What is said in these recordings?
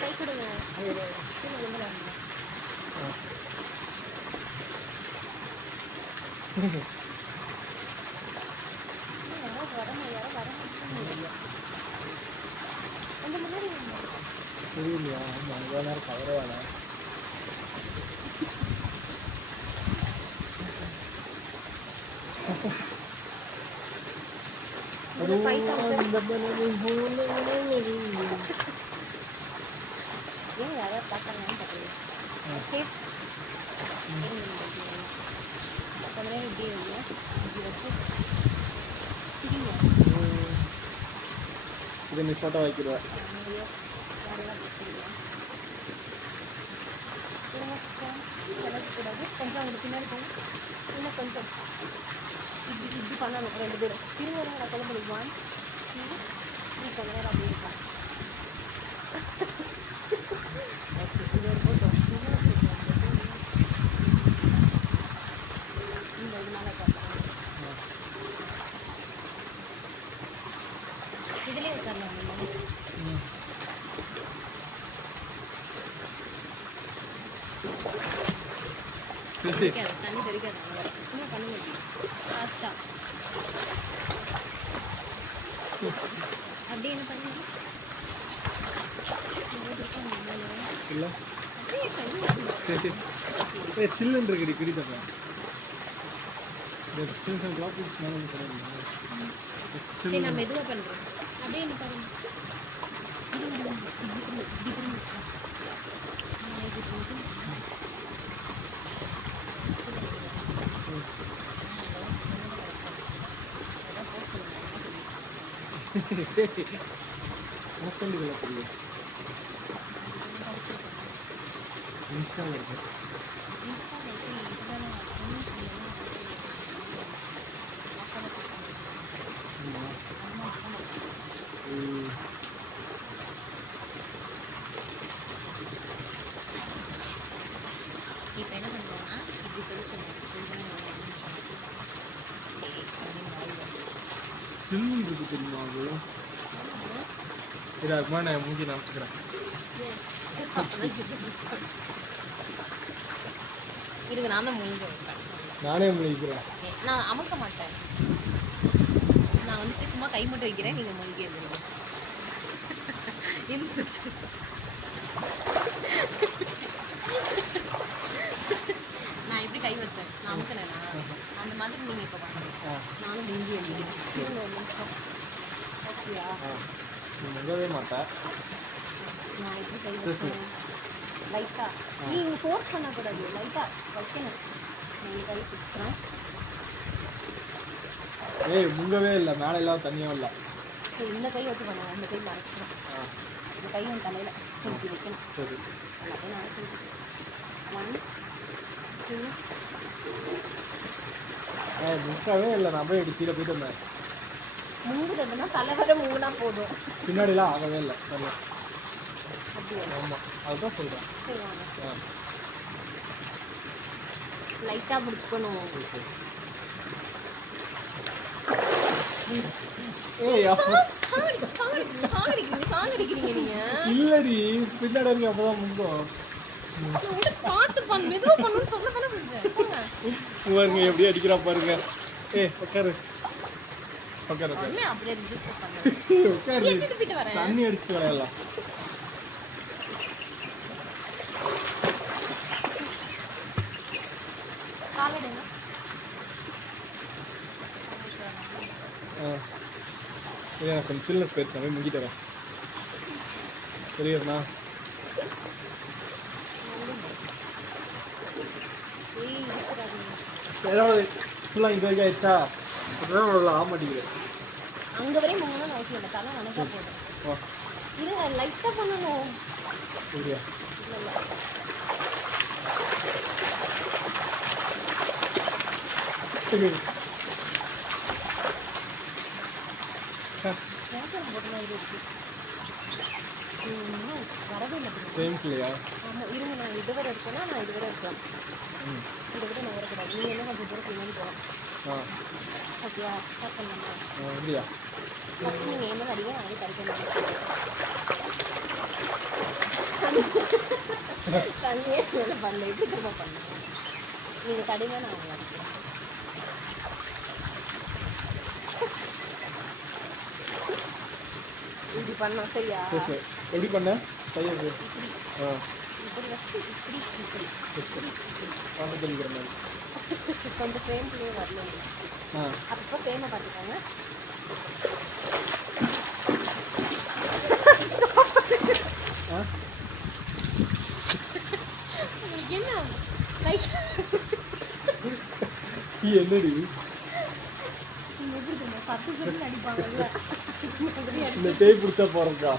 கை கொடுங்க. தெரியலையா? ஆமாம், இவ்வளோ நேரம் கவரே வேணாம். ஏன் யாராவது பார்த்தாங்கன்னு தெரியல. இப்படி வச்சு சிரிங்க. இதை நீ ஃபோட்டோ வைக்கிடுவேன். கூடாது. கொஞ்சம் அவங்க பின்னாடி போகணும். இன்னும் கொஞ்சம் இப்படி பண்ணணும். 2 பேரும் திரும்ப நான் கொலை பண்ணிக்குவான். நீ கொஞ்ச நேரம் அப்படி இருக்கான். இது ஒரு போட்டோ. இந்த இதனால பார்க்கலாம். இதுலேயே உட்காரலாம். தண்ணி தெரிக்காதாங்க. சும்மா பண்ண முடியும். ஃபாஸ்ட்டாக அப்படியே என்ன பண்ணுங்க. சில்லுன்னு இருக்குடி குடித்தப்ப சின்ன சின்ன ட்ராப்லெட்ஸ் மேலே சரி, நான் மெதுவாக பண்ணுறேன். அப்படியே என்ன பாருங்க. இன்ஸ்டாவில் இருக்கு. இப்போ என்ன பண்ணுவோம்னா இப்படி தெரிச்சுக்கணும். சில்லுன்னு இருக்கு தெரியுமா? அது இதாக இருக்குமா? நான் மூஞ்சி நினச்சிக்கிறேன். இருங்க, நான் தான் முழுங்க. நானே முழிக்கிறேன். நான் அமுக்க மாட்டேன். நான் வந்துட்டு சும்மா கை மட்டும் வைக்கிறேன். நீங்கள் முழுகிறது நான் எப்படி கை வச்சேன்? நான் அமுக்கினேன். அந்த மாதிரி நீங்கள் இப்போ பண்ணுங்க. நானும் முங்கி எழுதிக்கிறேன். ஓகேயா? நீ முங்கவே மாட்டேன். நான் எப்படி கை வச்சேன்? லைட்டாக நீங்கள் ஃபோர்ஸ் பண்ணக்கூடாது. லைட்டாக வைக்கணும். நீங்கள் கை பிடிக்கிறேன். ஏய், முங்கவே இல்லை. மேலே எல்லாம் தண்ணியும் இல்லை. சரி, இந்த கை வச்சு பண்ணுங்க. இந்த கை மறைச்சிடும். இந்த கை என் தலையில் தூக்கி வைக்கணும். சரி, எல்லாத்தையும் நடத்தி 1 2. முங்கவே இல்லை. நான் போய் கீழே போயிட்டு வந்தேன். முங்குறதுன்னா தலைவரை முங்குனா போதும். பின்னாடிலாம் ஆகவே இல்லை. அப்படியா? ஆமாம், அதுதான் சொல்கிறேன். சரி வாங்க. லைட்டாக பிடிச்சிக்கணும். இல்லடி, பின்னாடி இருக்கு. அப்பதான் முங்கும். பாருங்க எப்படி அடிக்கிறா பாருங்க. உட்காரு உட்காரு உட்காரு. தண்ணி அடிச்சு விளையாடலாம். எனக்கு கொஞ்சம் சில்னஸ் போயிடுச்சு. நான் போய் முங்கிட்டு வரேன். தெரியுதுண்ணா? ஏதாவது ஃபுல்லாக இங்கே வரைக்கும் ஆயிடுச்சா? அப்படிதான் அவ்வளோ ஆக மாட்டேங்குது. அங்கே வரையும் முங்கணும் அவசியம் இல்லை. தலை நினைச்சா போதும். இல்லை, லைட்டாக பண்ணணும். சரியா? ஃப்ரேம்ஸ்லையா? ஆமாம் இருங்க, நான் இதுவரை இருக்கேன்னா நான் இதுவரை இருக்கலாம். இதை விட நான் வரக்கூடாது. நீங்கள் என்ன கொஞ்சம் தூரம் பின்னாடி போகலாம். ஓகேவா? ஸ்டார்ட் பண்ணலாமா? இல்லையா? ஃபஸ்ட்டு நீங்கள் என்ன அடிங்க, நான் வந்து கடிக்க தண்ணியே பண்ணல. எப்படி திரும்ப பண்ணுங்க? நீங்கள் கடிங்க, நான் அவங்க அடிக்கிறேன். இப்படி பண்ணோம் சரியா? சரி சரி. எப்படி பண்ண கையை? இப்படி வச்சு இப்படி இப்படி பாம்பு தெளிக்கிற மாதிரி. கொஞ்சம் ஃப்ரேம்லேயே வரணும். அப்போ ஃப்ரேமை பார்த்துக்கோங்க. உங்களுக்கு என்ன லைட் என்னடி சத்து சத்து அடிப்பாங்கல்ல, இந்த தேய் பிடிச்சா போறதா?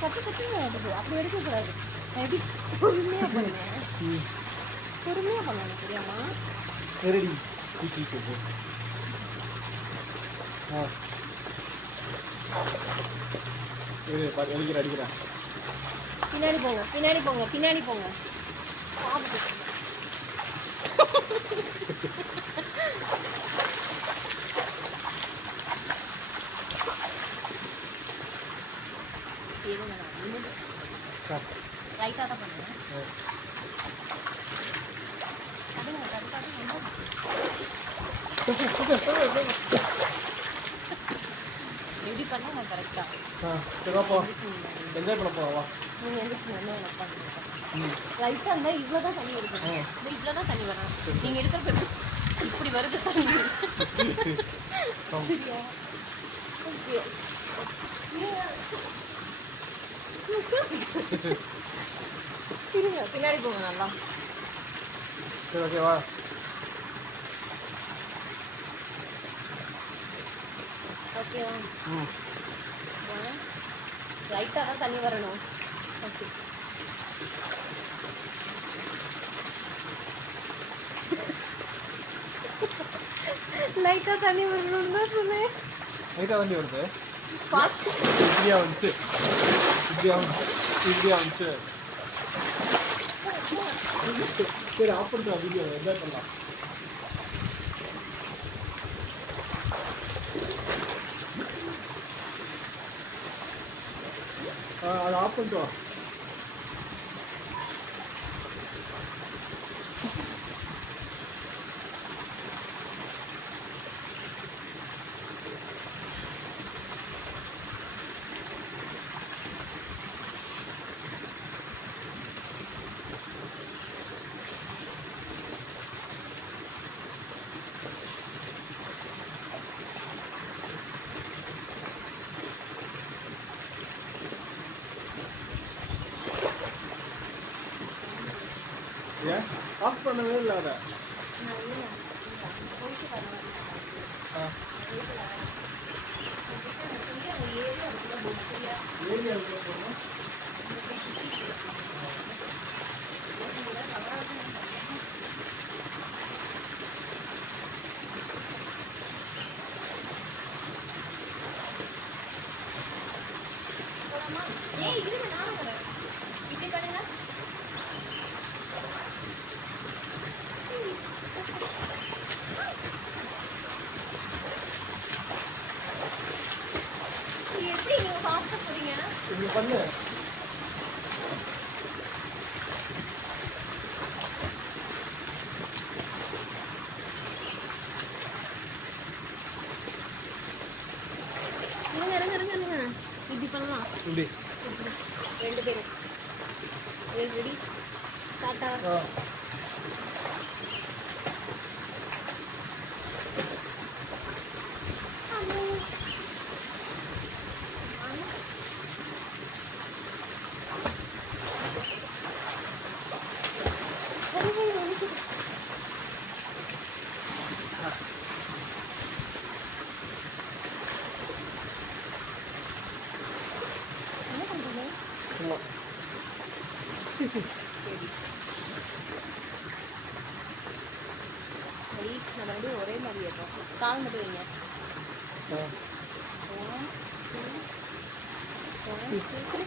சத்து சத்து வருது. அப்படி எடுக்கக்கூடாது. எப்படி பொறுமையாக பண்ணுவேன். பொறுமையாக பண்ணணும் தெரியாமா? சரிடி. அடிக்கிறேன். பின்னாடி போங்க, பின்னாடி போங்க, பின்னாடி போங்க. ரைட்டாக தான் பண்ணுவேன். எப்படி பண்ணால் நான் கரெக்டாக என்ஜாய் பண்ண போவா? நீங்கள் எந்திரிச்சு வந்து எனக்கு பண்ணுங்க. ரைட்டாக இருந்தால் இவ்வளோ தான் தண்ணி எடுக்கணும். இவ்வளோ தான் தண்ணி வரணும். நீங்கள் எடுக்கிறப்ப இப்படி வருது தண்ணி. சரியா? ஓகே. இருங்க, பின்னாடி போங்க நல்லா. சரி ஓகேவா? ஓகேவா? ரைட்டாக தான் தண்ணி வரணும். ஓகே. லைட்டாக தண்ணி வரணும்னு தான் சொன்னேன். லைட்டாக தண்ணி வருது. பார்த்து இப்படியா வந்துச்சு, இப்படியா வந்துச்சு. சரி ஆஃப் பண்ணிட்டு வீடியோ என்ஜாய் பண்ணலாம். அதை ஆஃப் பண்ணிட்டு வா. ஏன் ஆஃப் பண்ணவே இல்லை அதை? இப்படி பண்ணு. இப்படி பண்ணலாம். இப்படி ரெண்டு பேரும் ரெடி டாடா. நம்ம ரெண்டு ஒரே மாதிரி இருக்கும். கால் மட்டும் வைங்க. 1 2 3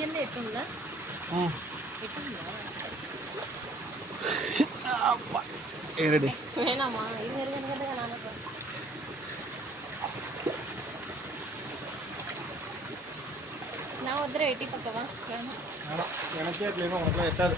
இங்கேருந்து எட்டும்ல ம் எட்டுங்களா ஏறடி வேணாமா இருங்க இருங்க இருங்க இருங்க நானே போகிறேன் நான் ஒரு தடவை எட்டி பார்க்கவா வேணாம் வேணாம் எனக்கே எட்டலைன்னா உனக்குலாம் எட்டாது